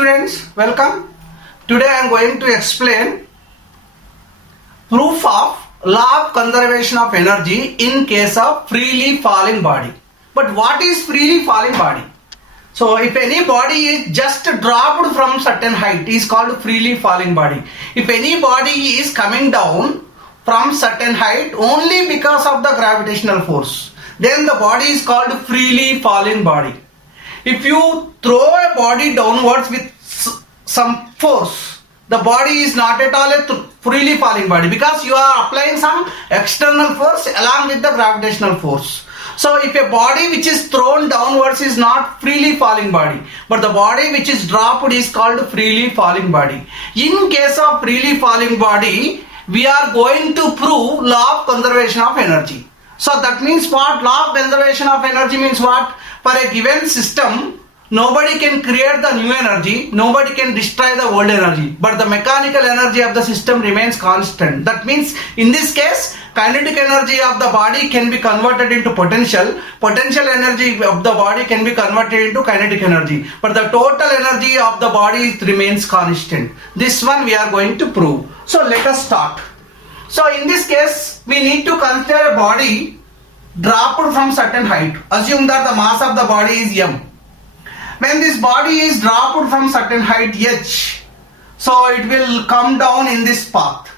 students, welcome. Today I am going to explain proof of law of conservation of energy in case of freely falling body. But what is freely falling body? So if any body is just dropped from certain height is called freely falling body. If any body is coming down from certain height only because of the gravitational force, then the body is called freely falling body. If you throw a body downwards with some force, the body is not at all a freely falling body because you are applying some external force along with the gravitational force. So if a body which is thrown downwards is not freely falling body, but the body which is dropped is called freely falling body. In case of freely falling body, we are going to prove law of conservation of energy. So that means what? Law of conservation of energy means what? For a given system, nobody can create the new energy, nobody can destroy the old energy, but the mechanical energy of the system remains constant. That means in this case, kinetic energy of the body can be converted into potential energy of the body can be converted into kinetic energy, but the total energy of the body remains constant. This one we are going to prove. So let us start. So in this case, we need to consider a body dropped from certain height. Assume that the mass of the body is m. When this body is dropped from certain height h, so it will come down in this path.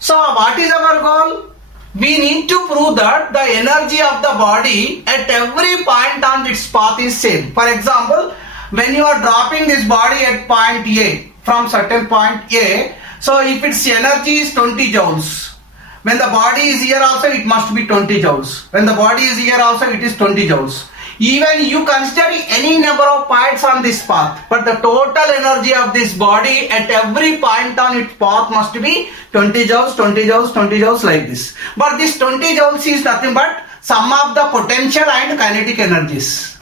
So what is our goal? We need to prove that the energy of the body at every point on its path is same. For example, when you are dropping this body at point A from certain point A, so if its energy is 20 joules, when the body is here also it must be 20 joules. When the body is here also it is 20 joules. Even you consider any number of points on this path, but the total energy of this body at every point on its path must be 20 joules, 20 joules, 20 joules like this. But this 20 joules is nothing but sum of the potential and kinetic energies.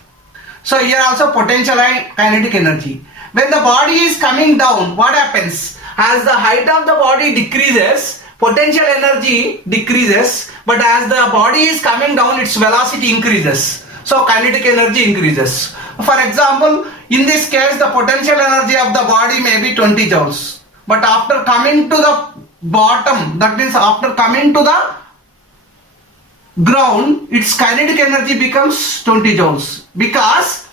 So here also potential and kinetic energy. When the body is coming down, what happens? As the height of the body decreases, potential energy decreases, but as the body is coming down, its velocity increases. So kinetic energy increases. For example, in this case, the potential energy of the body may be 20 joules. But after coming to the bottom, that means after coming to the ground, its kinetic energy becomes 20 joules. Because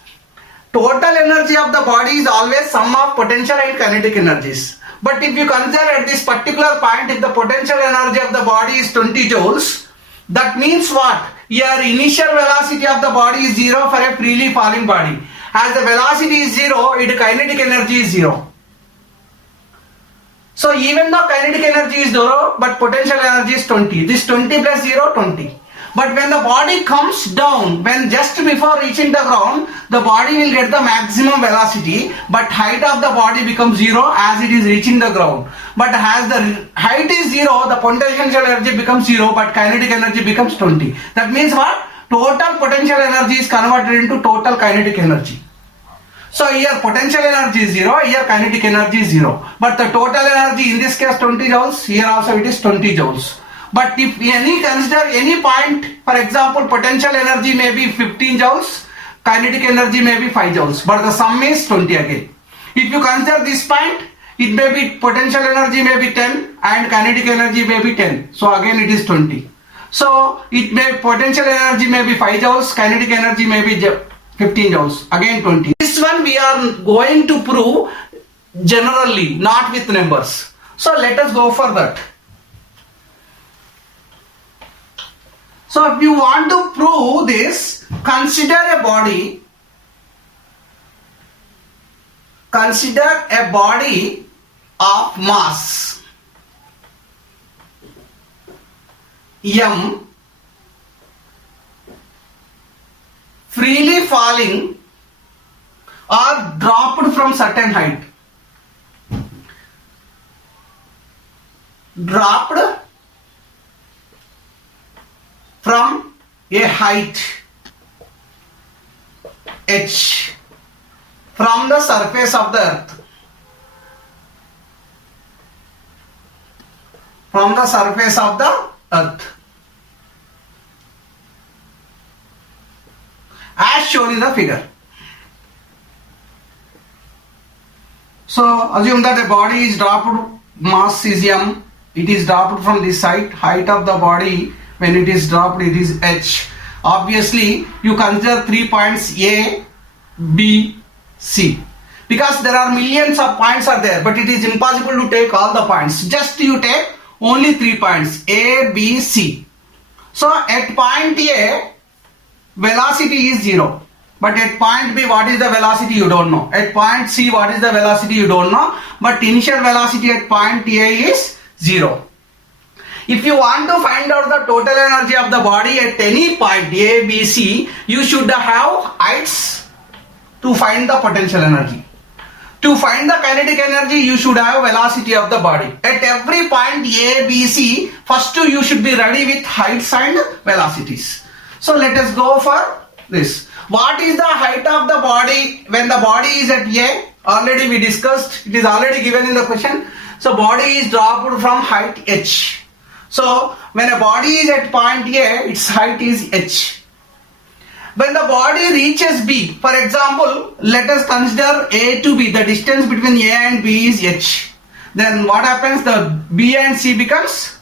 total energy of the body is always sum of potential and kinetic energies. But if you consider at this particular point, if the potential energy of the body is 20 joules, that means what? Your initial velocity of the body is 0 for a freely falling body. As the velocity is 0, its kinetic energy is 0. So even though kinetic energy is 0, but potential energy is 20. This 20 plus 0, 20. But when the body comes down, when just before reaching the ground, the body will get the maximum velocity, but height of the body becomes 0 as it is reaching the ground. But as the height is 0, the potential energy becomes 0, but kinetic energy becomes 20. That means what? Total potential energy is converted into total kinetic energy. So here potential energy is 0, here kinetic energy is 0. But the total energy in this case 20 joules, here also it is 20 joules. But if consider any point, for example, potential energy may be 15 joules, kinetic energy may be 5 joules, but the sum is 20 again. If you consider this point, it may be potential energy may be 10 and kinetic energy may be 10. So again it is 20. So it may potential energy may be 5 joules, kinetic energy may be 15 joules, again 20. This one we are going to prove generally, not with numbers. So let us go for that. So if you want to prove this, consider a body of mass m freely falling or dropped from certain height. Dropped from a height h from the surface of the earth. From the surface of the earth. As shown in the figure. So assume that a body is dropped, mass is m, it is dropped from this side, height of the body when it is dropped it is h. Obviously you consider 3 points A, B, C, because there are millions of points are there, but it is impossible to take all the points. Just you take only 3 points A, B, C. So at point A velocity is 0, but at point B what is the velocity you don't know. At point C what is the velocity you don't know, but initial velocity at point A is 0. If you want to find out the total energy of the body at any point A, B, C, you should have heights to find the potential energy. To find the kinetic energy, you should have velocity of the body. At every point A, B, C, first you should be ready with heights and velocities. So let us go for this. What is the height of the body when the body is at A? Already we discussed, it is already given in the question. So body is dropped from height h. So when a body is at point A, its height is h. When the body reaches B, for example, let us consider A to B, the distance between A and B is h. Then what happens? The B and C becomes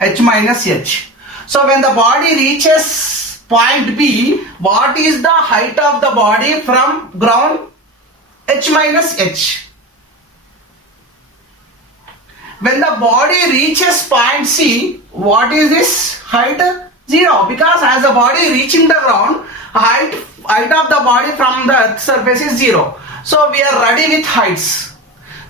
h minus h. So when the body reaches point B, what is the height of the body from ground? H minus h. When the body reaches point C, what is this height? 0, because as the body reaching the ground, height of the body from the earth surface is 0. So we are ready with heights.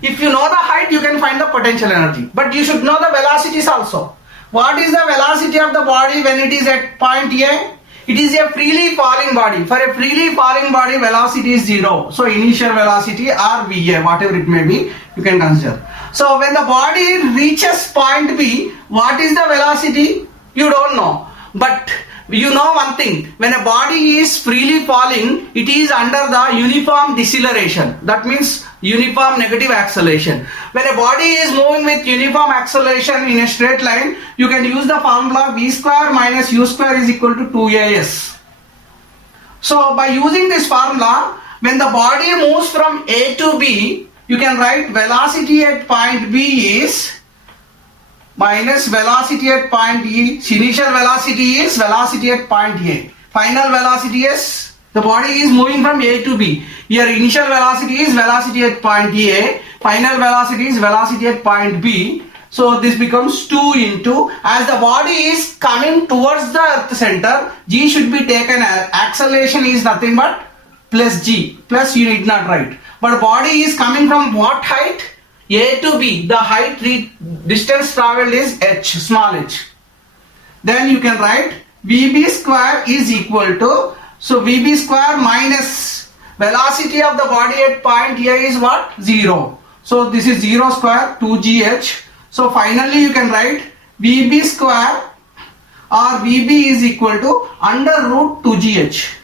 If you know the height, you can find the potential energy, but you should know the velocities also. What is the velocity of the body when it is at point A? It is a freely falling body. For a freely falling body, velocity is 0. So initial velocity or VA, whatever it may be, you can consider. So when the body reaches point B, what is the velocity? You don't know. But you know one thing, when a body is freely falling, it is under the uniform deceleration. That means uniform negative acceleration. When a body is moving with uniform acceleration in a straight line, you can use the formula v square minus u square is equal to 2as. So by using this formula, when the body moves from A to B, you can write velocity at point B is minus velocity at point E. Initial velocity is velocity at point A. Final velocity is, the body is moving from A to B. Here initial velocity is velocity at point A. Final velocity is velocity at point B. So this becomes 2 into, as the body is coming towards the earth center, G should be taken as, acceleration is nothing but plus G. Plus you need not write. But body is coming from what height? A to B, the height distance traveled is h, small h. Then you can write Vb square is equal to, so Vb square minus velocity of the body at point A is what? 0. So this is 0 square 2gh. So finally you can write Vb square or Vb is equal to under root 2gh.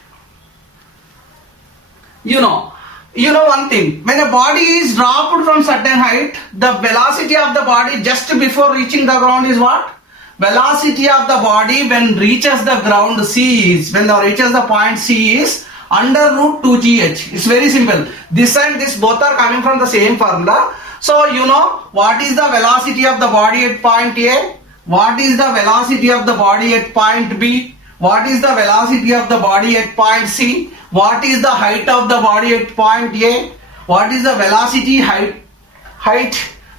You know one thing, when a body is dropped from certain height, the velocity of the body just before reaching the ground is what? Velocity of the body when reaches the ground C is, when it reaches the point C is under root 2gh. It's very simple. This and this both are coming from the same formula. So you know what is the velocity of the body at point A? What is the velocity of the body at point B? What is the velocity of the body at point C? What is the height of the body at point A? What is the velocity height?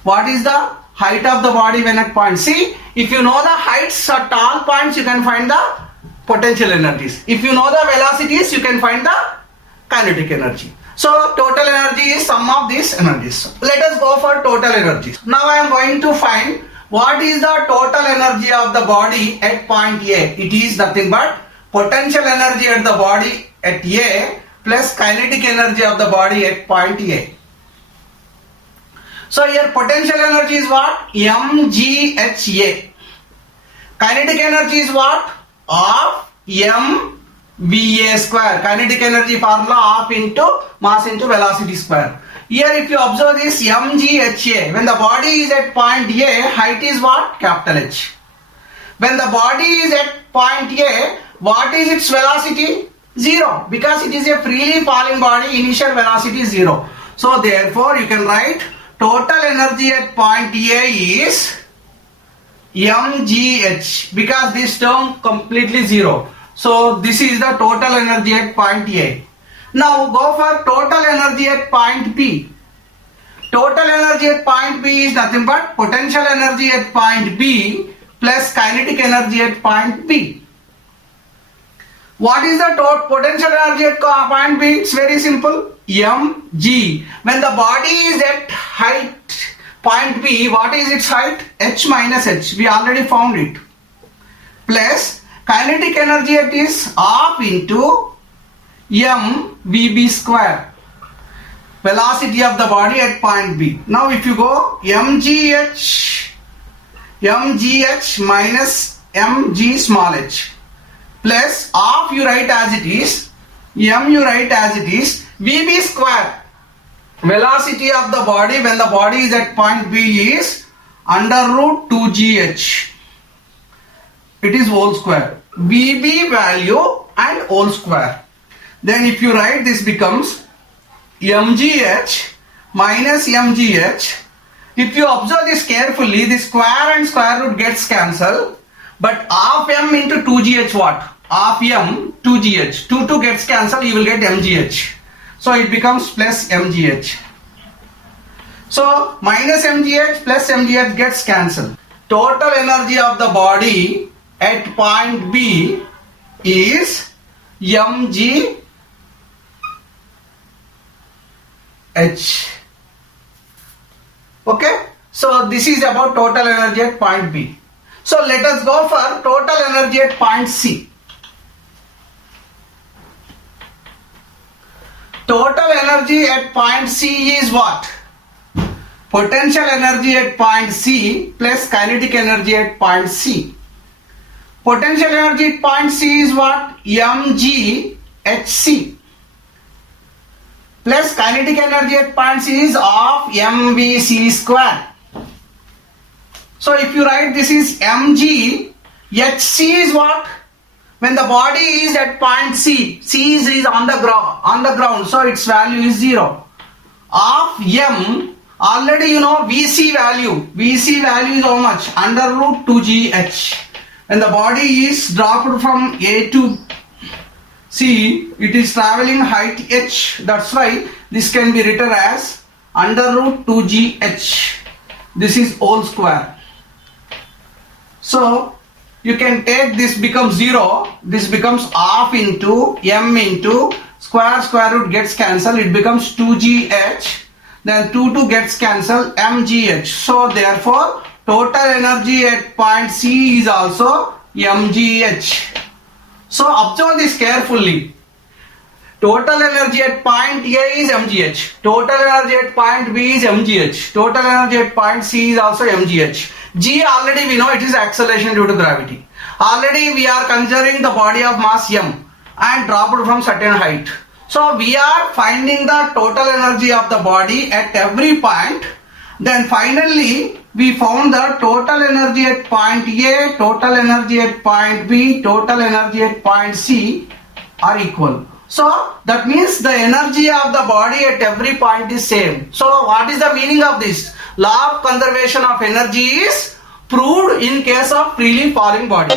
What is the height of the body when at point C? If you know the heights at all points, you can find the potential energies. If you know the velocities, you can find the kinetic energy. So total energy is sum of these energies. Let us go for total energies. Now I am going to find what is the total energy of the body at point A. It is nothing but potential energy at the body at A plus kinetic energy of the body at point A. So here potential energy is what? mgha. Kinetic energy is what? Of mva square. Kinetic energy formula of into mass into velocity square. Here if you observe this mgha, when the body is at point A, height is what? Capital H. When the body is at point A, what is its velocity? 0, because it is a freely falling body, initial velocity is 0. So therefore you can write total energy at point A is mgh, because this term completely zero. So this is the total energy at point A. Now go for total energy at point B. Total energy at point B is nothing but potential energy at point B plus kinetic energy at point B. What is the total potential energy at point B? It's very simple. mg. When the body is at height point B, what is its height? H minus h. We already found it. Plus kinetic energy at is half into mvb square. Velocity of the body at point B. Now if you go mgh minus mg small h plus half you write as it is, m you write as it is, vb square. Velocity of the body when the body is at point B is under root 2gh. It is whole square. vb value and whole square. Then if you write, this becomes mgh minus mgh. If you observe this carefully, the square and square root gets cancelled, but half m into 2gh what? Half m 2gh. 2 gets cancelled, you will get mgh. So it becomes plus mgh. So minus mgh plus mgh gets cancelled. Total energy of the body at point B is mg h. Okay, so this is about total energy at point B. So let us go for total energy at point C. Total energy at point C is what? Potential energy at point C plus kinetic energy at point C. Potential energy at point C is what? mg hc. Plus kinetic energy at point C is of mvc square. So if you write, this is mg, hc is what? When the body is at point C, C is on the ground, so its value is 0. Of m, already you know vc value is how much? Under root 2gh. When the body is dropped from A to C, it is traveling height h. That's why this can be written as under root 2gh. This is whole square. So you can take this becomes 0. This becomes half into m into square root gets cancelled. It becomes 2gh. Then 2 gets cancelled, mgh. So therefore total energy at point C is also mgh. So observe this carefully. Total energy at point A is mgh. Total energy at point B is mgh. Total energy at point C is also mgh. G already we know it is acceleration due to gravity. Already we are considering the body of mass m and dropped from certain height. So we are finding the total energy of the body at every point. Then finally we found the total energy at point A, total energy at point B, total energy at point C are equal. So that means the energy of the body at every point is same. So what is the meaning of this? Law of conservation of energy is proved in case of freely falling body.